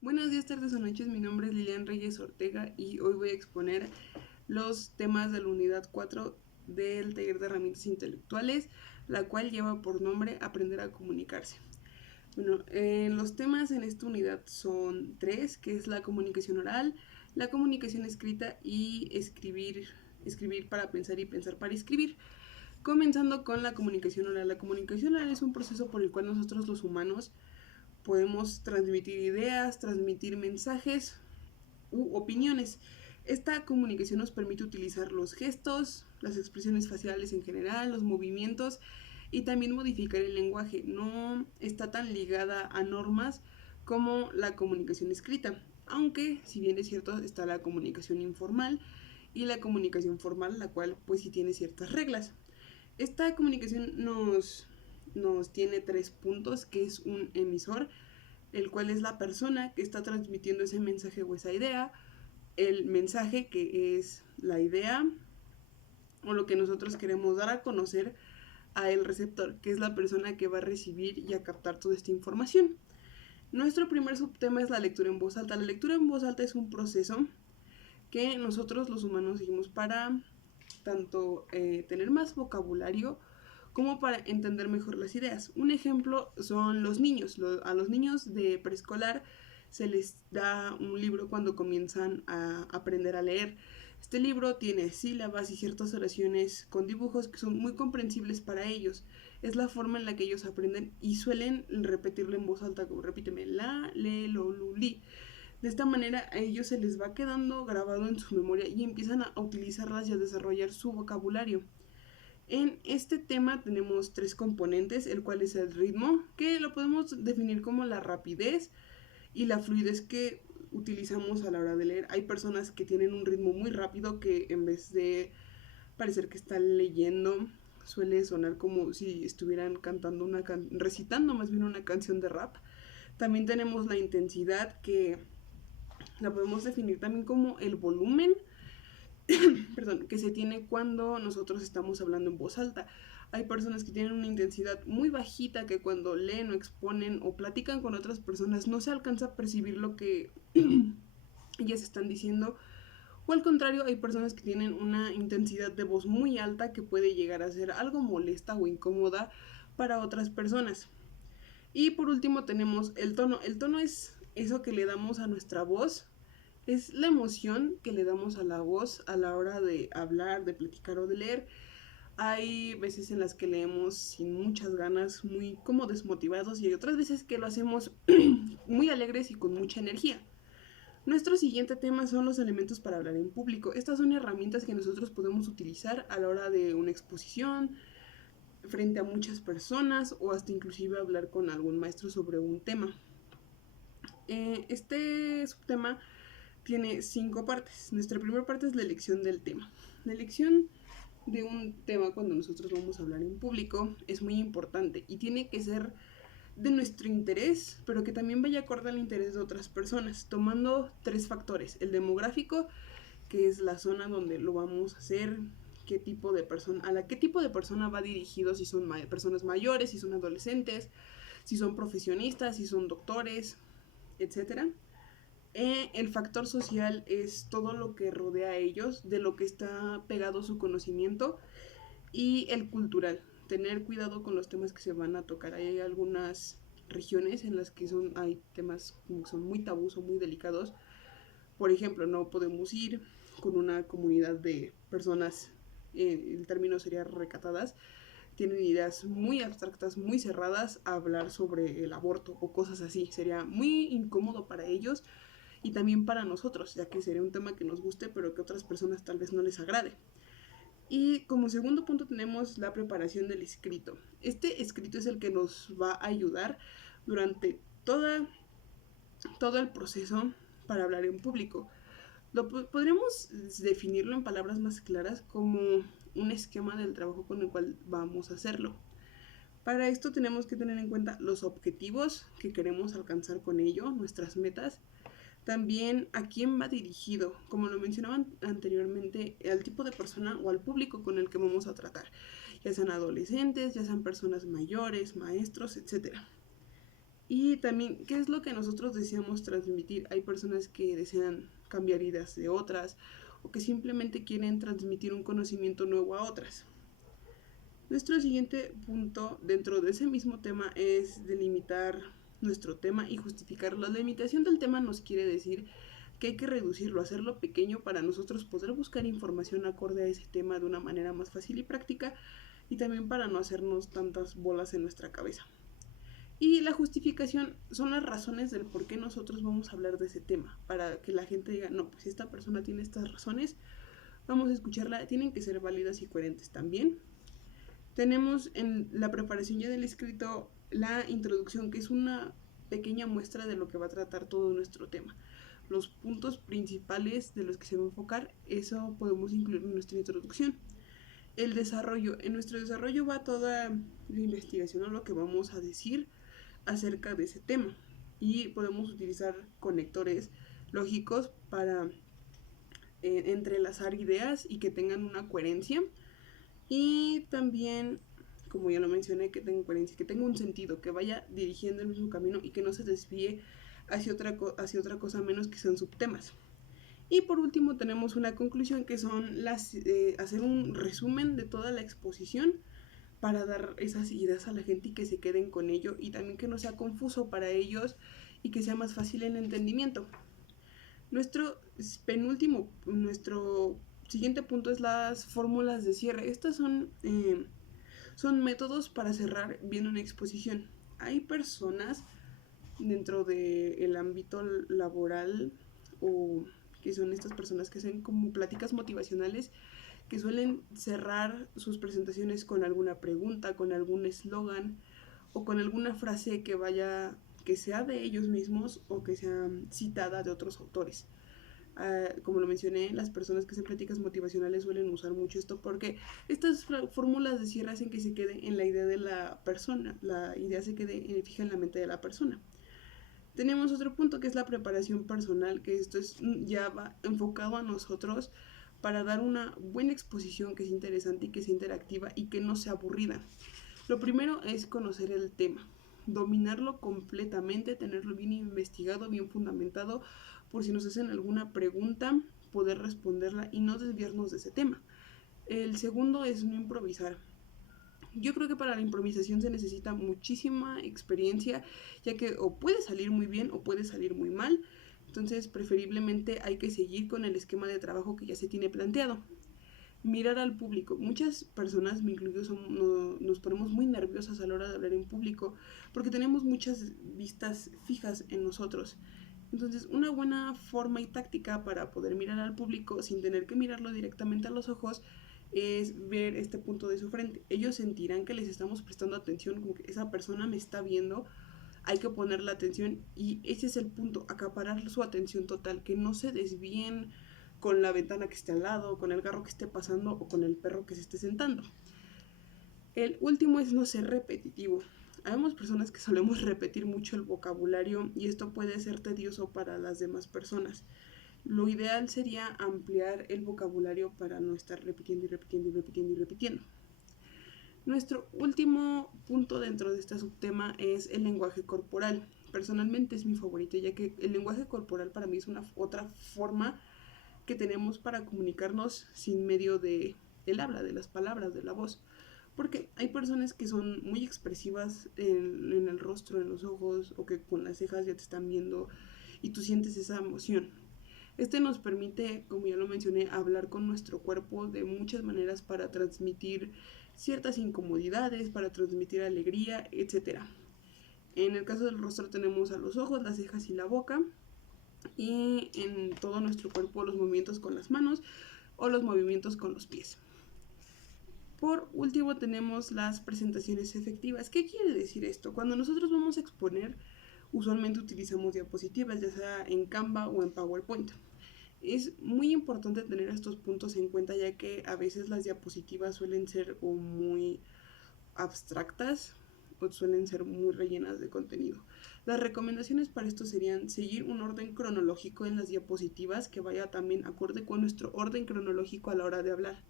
Buenos días, tardes o noches, mi nombre es Lilian Reyes Ortega y hoy voy a exponer los temas de la unidad 4 del taller de herramientas intelectuales, la cual lleva por nombre Aprender a comunicarse. Bueno, los temas en esta unidad son tres, que es la comunicación oral, la comunicación escrita y escribir para pensar y pensar para escribir. Comenzando con la comunicación oral. La comunicación oral es un proceso por el cual nosotros los humanos podemos transmitir ideas, transmitir mensajes u opiniones. Esta comunicación nos permite utilizar los gestos, las expresiones faciales en general, los movimientos y también modificar el lenguaje. No está tan ligada a normas como la comunicación escrita, aunque si bien es cierto está la comunicación informal y la comunicación formal, la cual pues sí tiene ciertas reglas. Esta comunicación nos tiene tres puntos, que es un emisor, el cual es la persona que está transmitiendo ese mensaje o esa idea, el mensaje que es la idea o lo que nosotros queremos dar a conocer a el receptor, que es la persona que va a recibir y a captar toda esta información. Nuestro primer subtema es la lectura en voz alta. La lectura en voz alta es un proceso que nosotros los humanos seguimos para tanto tener más vocabulario como para entender mejor las ideas. Un ejemplo son los niños. A los niños de preescolar se les da un libro cuando comienzan a aprender a leer. Este libro tiene sílabas y ciertas oraciones con dibujos que son muy comprensibles para ellos. Es la forma en la que ellos aprenden y suelen repetirlo en voz alta, como repíteme, la, le, lo, lu, li. De esta manera a ellos se les va quedando grabado en su memoria y empiezan a utilizarlas y a desarrollar su vocabulario. En este tema tenemos tres componentes, el cual es el ritmo, que lo podemos definir como la rapidez y la fluidez que utilizamos a la hora de leer. Hay personas que tienen un ritmo muy rápido que en vez de parecer que están leyendo suele sonar como si estuvieran cantando recitando más bien una canción de rap. También tenemos la intensidad, que la podemos definir también como el volumen perdón, que se tiene cuando nosotros estamos hablando en voz alta. Hay personas que tienen una intensidad muy bajita que cuando leen o exponen o platican con otras personas no se alcanza a percibir lo que ellas están diciendo. O al contrario, hay personas que tienen una intensidad de voz muy alta que puede llegar a ser algo molesta o incómoda para otras personas. Y por último tenemos el tono. El tono es eso que le damos a nuestra voz, es la emoción que le damos a la voz a la hora de hablar, de platicar o de leer. Hay veces en las que leemos sin muchas ganas, muy como desmotivados, y hay otras veces que lo hacemos muy alegres y con mucha energía. Nuestro siguiente tema son los elementos para hablar en público. Estas son herramientas que nosotros podemos utilizar a la hora de una exposición, frente a muchas personas o hasta inclusive hablar con algún maestro sobre un tema. Este subtema tiene 5 partes. Nuestra primera parte es la elección del tema. La elección de un tema cuando nosotros vamos a hablar en público es muy importante y tiene que ser de nuestro interés, pero que también vaya acorde al interés de otras personas, tomando 3 factores: el demográfico, que es la zona donde lo vamos a hacer, qué tipo de persona, qué tipo de persona va dirigido, si son personas mayores, si son adolescentes, si son profesionistas, si son doctores, etcétera. El factor social es todo lo que rodea a ellos, de lo que está pegado su conocimiento, y el cultural, tener cuidado con los temas que se van a tocar. Hay algunas regiones en las que hay temas que son muy tabús o muy delicados. Por ejemplo, no podemos ir con una comunidad de personas, el término sería recatadas, tienen ideas muy abstractas, muy cerradas, a hablar sobre el aborto o cosas así. Sería muy incómodo para ellos y también para nosotros, ya que sería un tema que nos guste, pero que a otras personas tal vez no les agrade. Y como segundo punto tenemos la preparación del escrito. Este escrito es el que nos va a ayudar durante todo el proceso para hablar en público. Podríamos definirlo en palabras más claras como un esquema del trabajo con el cual vamos a hacerlo. Para esto tenemos que tener en cuenta los objetivos que queremos alcanzar con ello, nuestras metas. También a quién va dirigido, como lo mencionaba anteriormente, al tipo de persona o al público con el que vamos a tratar, ya sean adolescentes, ya sean personas mayores, maestros, etcétera. Y también, ¿qué es lo que nosotros deseamos transmitir? Hay personas que desean cambiar ideas de otras o que simplemente quieren transmitir un conocimiento nuevo a otras. Nuestro siguiente punto dentro de ese mismo tema es delimitar nuestro tema y justificarlo. La limitación del tema nos quiere decir que hay que reducirlo, hacerlo pequeño para nosotros poder buscar información acorde a ese tema de una manera más fácil y práctica y también para no hacernos tantas bolas en nuestra cabeza. Y la justificación son las razones del por qué nosotros vamos a hablar de ese tema, para que la gente diga, no, pues si esta persona tiene estas razones, vamos a escucharla, tienen que ser válidas y coherentes también. Tenemos en la preparación ya del escrito la introducción, que es una pequeña muestra de lo que va a tratar todo nuestro tema. Los puntos principales de los que se va a enfocar, eso podemos incluir en nuestra introducción. El desarrollo, en nuestro desarrollo va toda la investigación o lo que vamos a decir acerca de ese tema y podemos utilizar conectores lógicos para entrelazar ideas y que tengan una coherencia y también, como ya lo mencioné, que tenga coherencia, que tenga un sentido, que vaya dirigiendo el mismo camino y que no se desvíe hacia otra cosa menos que sean subtemas. Y por último tenemos una conclusión que son hacer un resumen de toda la exposición para dar esas ideas a la gente y que se queden con ello y también que no sea confuso para ellos y que sea más fácil el entendimiento. Nuestro siguiente punto es las fórmulas de cierre. Estas son métodos para cerrar bien una exposición. Hay personas dentro del ámbito laboral o que son estas personas que hacen como pláticas motivacionales que suelen cerrar sus presentaciones con alguna pregunta, con algún eslogan o con alguna frase que sea de ellos mismos o que sea citada de otros autores. Como lo mencioné, las personas que hacen pláticas motivacionales suelen usar mucho esto porque estas fórmulas de cierre hacen que se quede en la idea de la persona, la idea se quede fija en la mente de la persona. Tenemos otro punto que es la preparación personal, que esto ya va enfocado a nosotros para dar una buena exposición que sea interesante y que sea interactiva y que no sea aburrida. Lo primero es conocer el tema, dominarlo completamente, tenerlo bien investigado, bien fundamentado, por si nos hacen alguna pregunta, poder responderla y no desviarnos de ese tema. El segundo es no improvisar. Yo creo que para la improvisación se necesita muchísima experiencia, ya que o puede salir muy bien o puede salir muy mal. Entonces, preferiblemente hay que seguir con el esquema de trabajo que ya se tiene planteado. Mirar al público. Muchas personas, me incluyo, nos ponemos muy nerviosas a la hora de hablar en público porque tenemos muchas vistas fijas en nosotros. Entonces, una buena forma y táctica para poder mirar al público sin tener que mirarlo directamente a los ojos es ver este punto de su frente. Ellos sentirán que les estamos prestando atención, como que esa persona me está viendo, hay que ponerle atención y ese es el punto, acaparar su atención total, que no se desvíen con la ventana que esté al lado, con el carro que esté pasando o con el perro que se esté sentando. El último es no ser repetitivo. Habemos personas que solemos repetir mucho el vocabulario y esto puede ser tedioso para las demás personas. Lo ideal sería ampliar el vocabulario para no estar repitiendo y repitiendo y repitiendo y repitiendo. Nuestro último punto dentro de este subtema es el lenguaje corporal. Personalmente es mi favorito, ya que el lenguaje corporal para mí es otra forma que tenemos para comunicarnos sin medio del habla, de las palabras, de la voz. Porque hay personas que son muy expresivas en el rostro, en los ojos, o que con las cejas ya te están viendo y tú sientes esa emoción. Este nos permite, como ya lo mencioné, hablar con nuestro cuerpo de muchas maneras para transmitir ciertas incomodidades, para transmitir alegría, etc. En el caso del rostro tenemos a los ojos, las cejas y la boca, y en todo nuestro cuerpo los movimientos con las manos o los movimientos con los pies. Por último tenemos las presentaciones efectivas. ¿Qué quiere decir esto? Cuando nosotros vamos a exponer, usualmente utilizamos diapositivas, ya sea en Canva o en PowerPoint. Es muy importante tener estos puntos en cuenta, ya que a veces las diapositivas suelen ser o muy abstractas o suelen ser muy rellenas de contenido. Las recomendaciones para esto serían seguir un orden cronológico en las diapositivas que vaya también acorde con nuestro orden cronológico a la hora de hablar.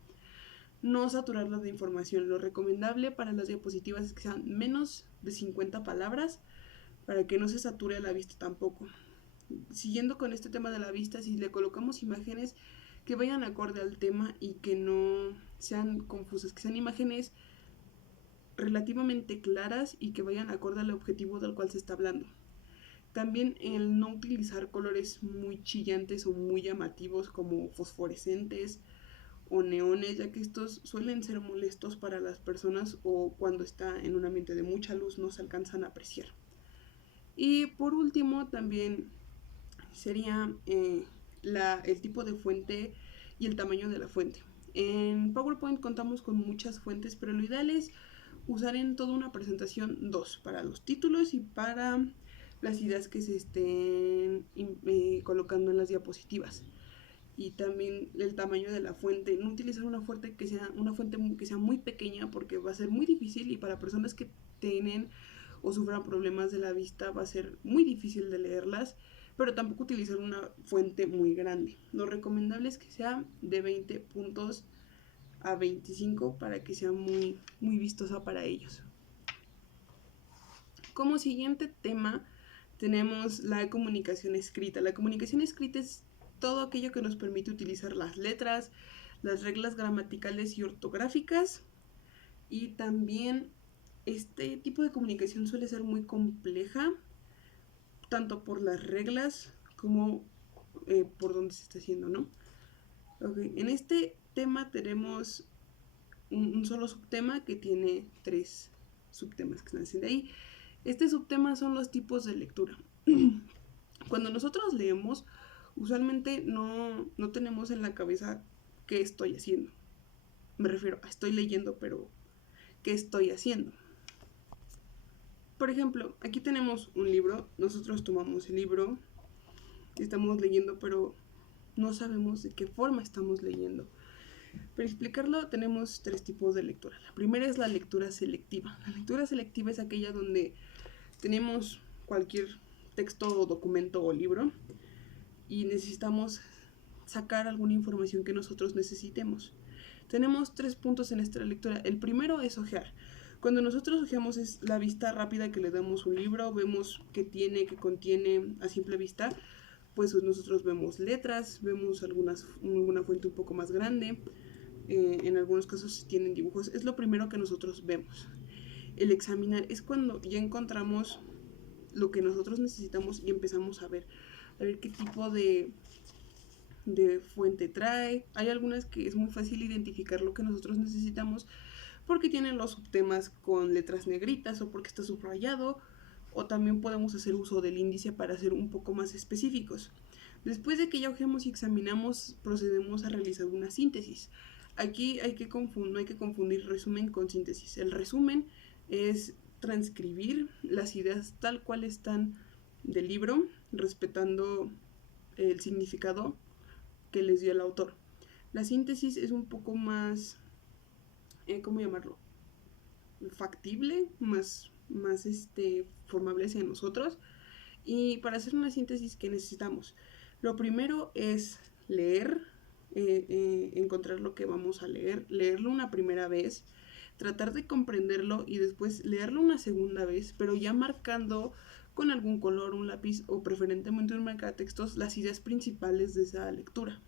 No saturarlas de información. Lo recomendable para las diapositivas es que sean menos de 50 palabras para que no se sature la vista tampoco. Siguiendo con este tema de la vista, si le colocamos imágenes que vayan acorde al tema y que no sean confusas, que sean imágenes relativamente claras y que vayan acorde al objetivo del cual se está hablando. También el no utilizar colores muy chillantes o muy llamativos como fosforescentes o neones, ya que estos suelen ser molestos para las personas o cuando está en un ambiente de mucha luz no se alcanzan a apreciar. Y por último también sería el tipo de fuente y el tamaño de la fuente. En PowerPoint contamos con muchas fuentes, pero lo ideal es usar en toda una presentación dos, para los títulos y para las ideas que se estén colocando en las diapositivas. Y también el tamaño de la fuente, no utilizar una fuente que sea muy pequeña, porque va a ser muy difícil, y para personas que tienen o sufran problemas de la vista va a ser muy difícil de leerlas, pero tampoco utilizar una fuente muy grande. Lo recomendable es que sea de 20 puntos a 25 para que sea muy, muy vistosa para ellos. Como siguiente tema tenemos la comunicación escrita. La comunicación escrita es todo aquello que nos permite utilizar las letras, las reglas gramaticales y ortográficas, y también este tipo de comunicación suele ser muy compleja, tanto por las reglas como por donde se está haciendo, ¿no? Okay. En este tema tenemos un solo subtema que tiene 3 subtemas que nacen de ahí. Este subtema son los tipos de lectura. Cuando nosotros leemos, usualmente no tenemos en la cabeza qué estoy haciendo. Me refiero a estoy leyendo, pero ¿qué estoy haciendo? Por ejemplo, aquí tenemos un libro, nosotros tomamos el libro y estamos leyendo, pero no sabemos de qué forma estamos leyendo. Para explicarlo, tenemos 3 tipos de lectura. La primera es la lectura selectiva. La lectura selectiva es aquella donde tenemos cualquier texto, documento o libro y necesitamos sacar alguna información que nosotros necesitemos. Tenemos 3 puntos en esta lectura. El primero es ojear. Cuando nosotros ojeamos es la vista rápida que le damos un libro, vemos qué tiene, qué contiene a simple vista. Pues nosotros vemos letras, vemos alguna fuente un poco más grande, en algunos casos tienen dibujos. Es lo primero que nosotros vemos. El examinar es cuando ya encontramos lo que nosotros necesitamos y empezamos a ver qué tipo de fuente trae. Hay algunas que es muy fácil identificar lo que nosotros necesitamos porque tienen los subtemas con letras negritas o porque está subrayado, o también podemos hacer uso del índice para ser un poco más específicos. Después de que ya ojeamos y examinamos, procedemos a realizar una síntesis. Aquí no hay que confundir resumen con síntesis. El resumen es transcribir las ideas tal cual están del libro, respetando el significado que les dio el autor. La síntesis es un poco más, ¿cómo llamarlo? Factible, más formable hacia nosotros. Y para hacer una síntesis, ¿qué necesitamos? Lo primero es leer, encontrar lo que vamos a leer, leerlo una primera vez, tratar de comprenderlo y después leerlo una segunda vez, pero ya marcando con algún color, un lápiz o preferentemente un marcatextos las ideas principales de esa lectura.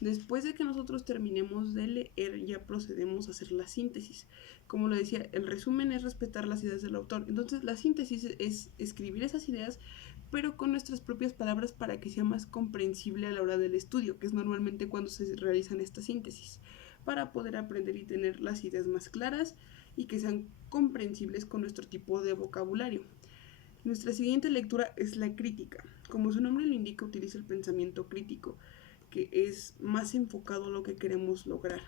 Después de que nosotros terminemos de leer, ya procedemos a hacer la síntesis. Como lo decía, el resumen es respetar las ideas del autor. Entonces, la síntesis es escribir esas ideas, pero con nuestras propias palabras para que sea más comprensible a la hora del estudio, que es normalmente cuando se realizan estas síntesis, para poder aprender y tener las ideas más claras y que sean comprensibles con nuestro tipo de vocabulario. Nuestra siguiente lectura es la crítica. Como su nombre lo indica, utiliza el pensamiento crítico, que es más enfocado a lo que queremos lograr.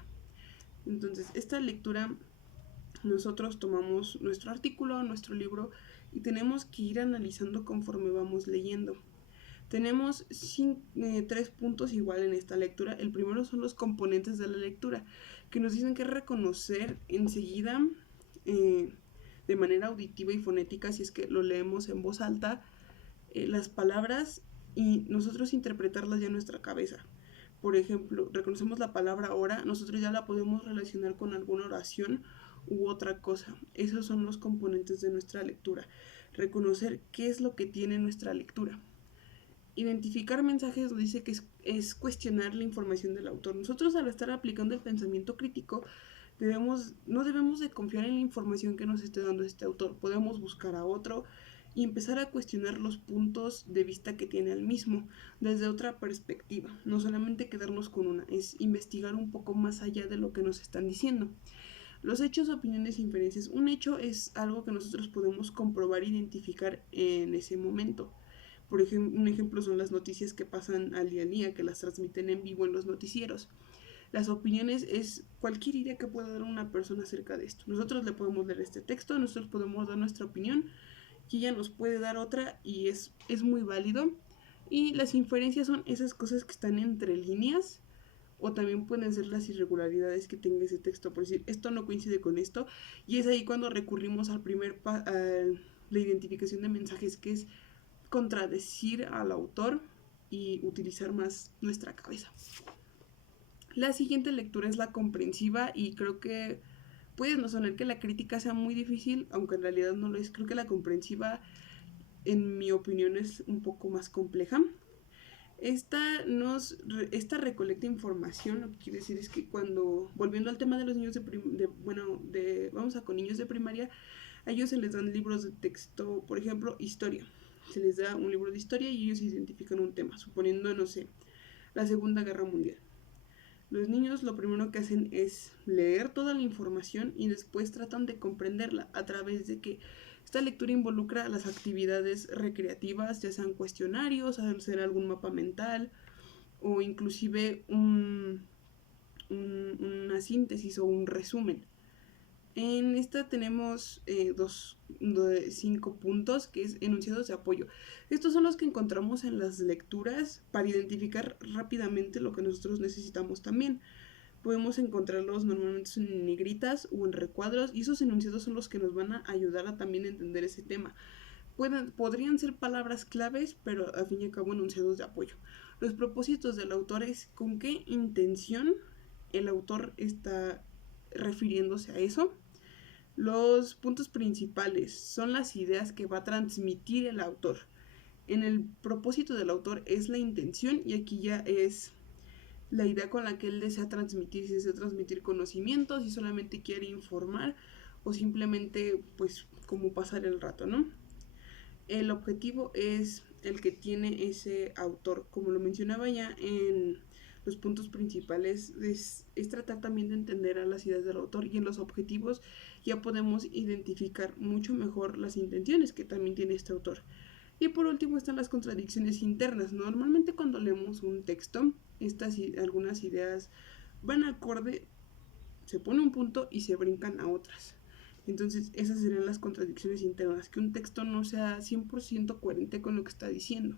Entonces, esta lectura, nosotros tomamos nuestro artículo, nuestro libro, y tenemos que ir analizando conforme vamos leyendo. Tenemos 3 puntos igual en esta lectura. El primero son los componentes de la lectura, que nos dicen que reconocer enseguida, de manera auditiva y fonética, si es que lo leemos en voz alta, las palabras y nosotros interpretarlas ya en nuestra cabeza. Por ejemplo, reconocemos la palabra hora, nosotros ya la podemos relacionar con alguna oración u otra cosa. Esos son los componentes de nuestra lectura. Reconocer qué es lo que tiene nuestra lectura. Identificar mensajes nos dice que es cuestionar la información del autor. Nosotros, al estar aplicando el pensamiento crítico, no debemos de confiar en la información que nos esté dando este autor. Podemos buscar a otro y empezar a cuestionar los puntos de vista que tiene el mismo desde otra perspectiva. No solamente quedarnos con una, es investigar un poco más allá de lo que nos están diciendo. Los hechos, opiniones e inferencias. Un hecho es algo que nosotros podemos comprobar e identificar en ese momento. Por ejemplo, un ejemplo son las noticias que pasan al día, que las transmiten en vivo en los noticieros. Las opiniones es cualquier idea que pueda dar una persona acerca de esto. Nosotros le podemos leer este texto, nosotros podemos dar nuestra opinión, y ella nos puede dar otra y es muy válido. Y las inferencias son esas cosas que están entre líneas, o también pueden ser las irregularidades que tenga ese texto, por decir, esto no coincide con esto, y es ahí cuando recurrimos al a la identificación de mensajes, que es contradecir al autor y utilizar más nuestra cabeza. La siguiente lectura es la comprensiva, y creo que puede no sonar que la crítica sea muy difícil, aunque en realidad no lo es. Creo que la comprensiva, en mi opinión, es un poco más compleja. Esta recolecta información. Lo que quiere decir es que volviendo al tema de los niños vamos a con niños de primaria, a ellos se les dan libros de texto, por ejemplo, historia. Se les da un libro de historia y ellos identifican un tema, suponiendo, no sé, la Segunda Guerra Mundial. Los niños lo primero que hacen es leer toda la información y después tratan de comprenderla a través de que esta lectura involucra las actividades recreativas, ya sean cuestionarios, hacer algún mapa mental o inclusive una síntesis o un resumen. En esta tenemos 5 puntos, que es enunciados de apoyo. Estos son los que encontramos en las lecturas para identificar rápidamente lo que nosotros necesitamos también. Podemos encontrarlos normalmente en negritas o en recuadros, y esos enunciados son los que nos van a ayudar a también entender ese tema. Podrían ser palabras claves, pero al fin y al cabo enunciados de apoyo. Los propósitos del autor es con qué intención el autor está refiriéndose a eso. Los puntos principales son las ideas que va a transmitir el autor. En el propósito del autor es la intención, y aquí ya es la idea con la que él desea transmitir, si desea transmitir conocimientos, si solamente quiere informar o simplemente pues como pasar el rato, ¿no? El objetivo es el que tiene ese autor. Como lo mencionaba ya en los puntos principales, es tratar también de entender a las ideas del autor, y en los objetivos ya podemos identificar mucho mejor las intenciones que también tiene este autor. Y por último están las contradicciones internas. Normalmente cuando leemos un texto, algunas ideas van acorde, se pone un punto y se brincan a otras. Entonces esas serían las contradicciones internas, que un texto no sea 100% coherente con lo que está diciendo.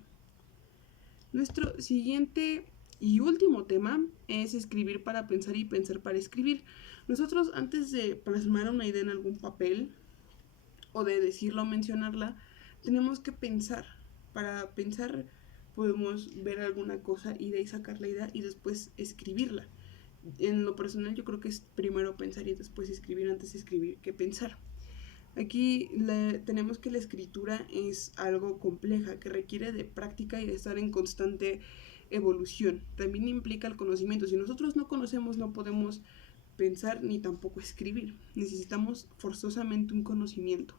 Nuestro siguiente y último tema es escribir para pensar y pensar para escribir. Nosotros, antes de plasmar una idea en algún papel o de decirla o mencionarla, tenemos que pensar. Para pensar podemos ver alguna cosa y de ahí sacar la idea y después escribirla. En lo personal yo creo que es primero pensar y después escribir, antes de escribir que pensar. Aquí tenemos que la escritura es algo compleja, que requiere de práctica y de estar en constante evolución. También implica el conocimiento. Si nosotros no conocemos, no podemos pensar ni tampoco escribir. Necesitamos forzosamente un conocimiento.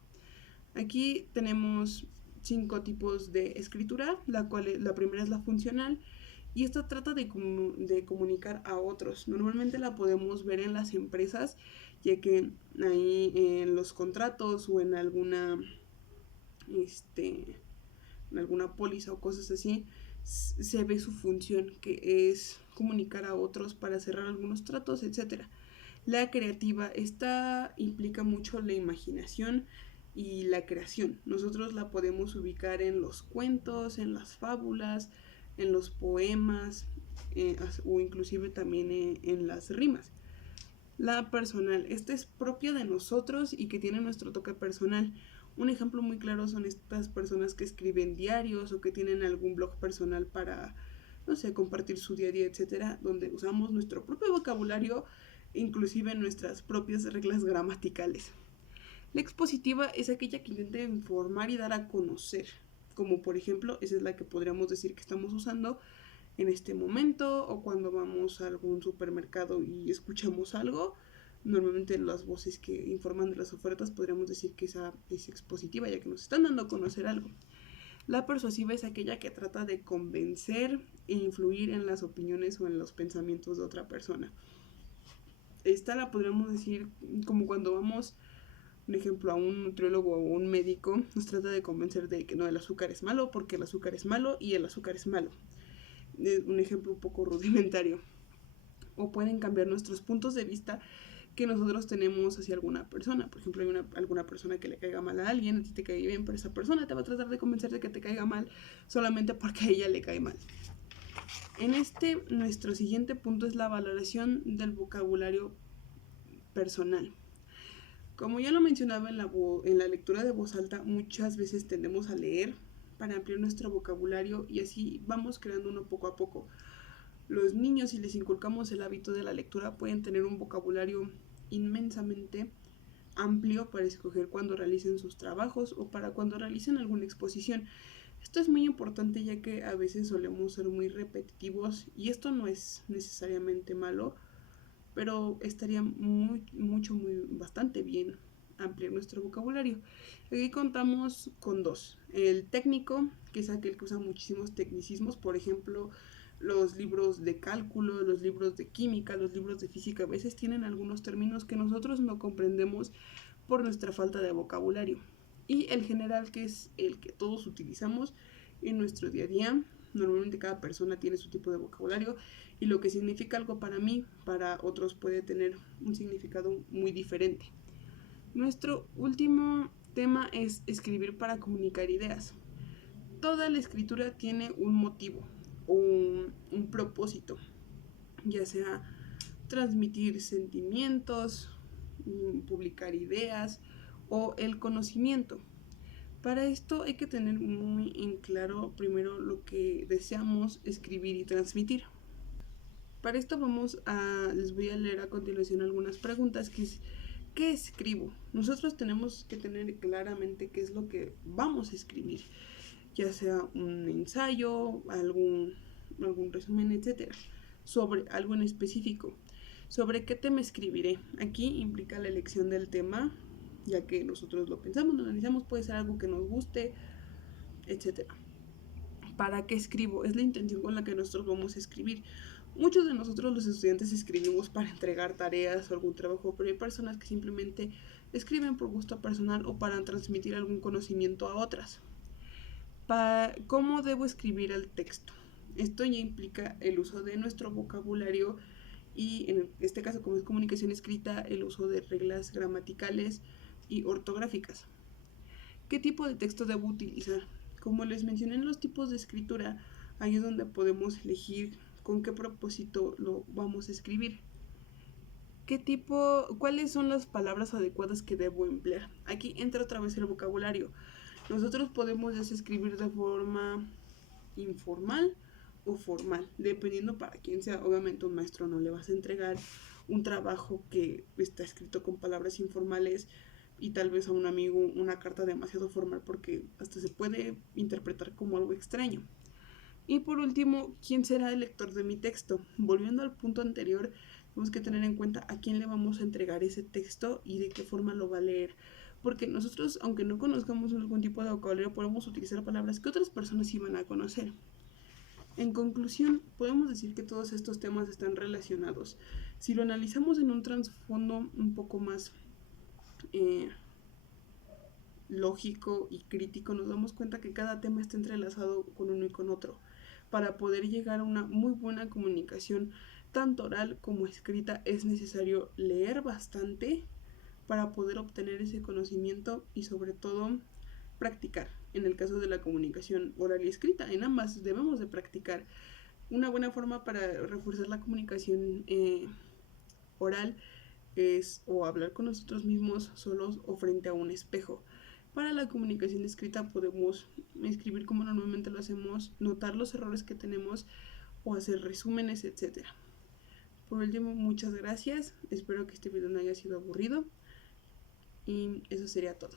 Aquí tenemos 5 tipos de escritura, la primera es la funcional, y esta trata de comunicar a otros. Normalmente la podemos ver en las empresas, ya que ahí en los contratos o en alguna póliza o cosas así, se ve su función, que es comunicar a otros para cerrar algunos tratos, etc. La creativa, esta implica mucho la imaginación y la creación. Nosotros la podemos ubicar en los cuentos, en las fábulas, en los poemas, o inclusive también en las rimas. La personal, esta es propia de nosotros y que tiene nuestro toque personal. Un ejemplo muy claro son estas personas que escriben diarios o que tienen algún blog personal para, no sé, compartir su día a día, etcétera, donde usamos nuestro propio vocabulario inclusive nuestras propias reglas gramaticales. La expositiva es aquella que intenta informar y dar a conocer, como por ejemplo, esa es la que podríamos decir que estamos usando en este momento, o cuando vamos a algún supermercado y escuchamos algo. Normalmente las voces que informan de las ofertas podríamos decir que esa es expositiva, ya que nos están dando a conocer algo. La persuasiva es aquella que trata de convencer e influir en las opiniones o en los pensamientos de otra persona. Esta la podríamos decir como cuando vamos, por ejemplo, a un nutriólogo o un médico, nos trata de convencer de que no, el azúcar es malo porque el azúcar es malo y el azúcar es malo. Un ejemplo un poco rudimentario. O pueden cambiar nuestros puntos de vista que nosotros tenemos hacia alguna persona. Por ejemplo, hay alguna persona que le caiga mal a alguien, a ti te cae bien, pero esa persona te va a tratar de convencer de que te caiga mal solamente porque a ella le cae mal. En nuestro siguiente punto es la valoración del vocabulario personal. Como ya lo mencionaba en la lectura de voz alta, muchas veces tendemos a leer para ampliar nuestro vocabulario y así vamos creando uno poco a poco. Los niños, si les inculcamos el hábito de la lectura, pueden tener un vocabulario inmensamente amplio para escoger cuando realicen sus trabajos o para cuando realicen alguna exposición. Esto es muy importante ya que a veces solemos ser muy repetitivos y esto no es necesariamente malo, pero estaría bastante bien ampliar nuestro vocabulario. Aquí contamos con dos. El técnico, que es aquel que usa muchísimos tecnicismos, por ejemplo, los libros de cálculo, los libros de química, los libros de física, a veces tienen algunos términos que nosotros no comprendemos por nuestra falta de vocabulario. Y el general, que es el que todos utilizamos en nuestro día a día. Normalmente cada persona tiene su tipo de vocabulario y lo que significa algo para mí, para otros puede tener un significado muy diferente. Nuestro último tema es escribir para comunicar ideas. Toda la escritura tiene un motivo o un propósito, ya sea transmitir sentimientos, publicar ideas o el conocimiento. Para esto hay que tener muy en claro primero lo que deseamos escribir y transmitir. Para esto les voy a leer a continuación algunas preguntas que es, ¿qué escribo? Nosotros tenemos que tener claramente qué es lo que vamos a escribir, ya sea un ensayo, algún resumen, etc. Sobre algo en específico. ¿Sobre qué tema escribiré? Aquí implica la elección del tema, ya que nosotros lo pensamos, lo analizamos, puede ser algo que nos guste, etc. ¿Para qué escribo? Es la intención con la que nosotros vamos a escribir. Muchos de nosotros los estudiantes escribimos para entregar tareas o algún trabajo, pero hay personas que simplemente escriben por gusto personal o para transmitir algún conocimiento a otras. ¿Cómo debo escribir el texto? Esto ya implica el uso de nuestro vocabulario y en este caso, como es comunicación escrita, el uso de reglas gramaticales y ortográficas. ¿Qué tipo de texto debo utilizar? Como les mencioné en los tipos de escritura, ahí es donde podemos elegir con qué propósito lo vamos a escribir. ¿Cuáles son las palabras adecuadas que debo emplear? Aquí entra otra vez el vocabulario. Nosotros podemos escribir de forma informal o formal, dependiendo para quién sea. Obviamente un maestro no le vas a entregar un trabajo que está escrito con palabras informales y tal vez a un amigo una carta demasiado formal porque hasta se puede interpretar como algo extraño. Y por último, ¿quién será el lector de mi texto? Volviendo al punto anterior, tenemos que tener en cuenta a quién le vamos a entregar ese texto y de qué forma lo va a leer. Porque nosotros, aunque no conozcamos algún tipo de vocabulario, podemos utilizar palabras que otras personas sí van a conocer. En conclusión, podemos decir que todos estos temas están relacionados. Si lo analizamos en un trasfondo un poco más lógico y crítico, nos damos cuenta que cada tema está entrelazado con uno y con otro. Para poder llegar a una muy buena comunicación, tanto oral como escrita, es necesario leer bastante para poder obtener ese conocimiento y sobre todo practicar. En el caso de la comunicación oral y escrita, en ambas debemos de practicar. Una buena forma para reforzar la comunicación oral es o hablar con nosotros mismos solos o frente a un espejo. Para la comunicación escrita podemos escribir como normalmente lo hacemos, notar los errores que tenemos o hacer resúmenes, etc. Por último, muchas gracias. Espero que este video no haya sido aburrido. Y eso sería todo.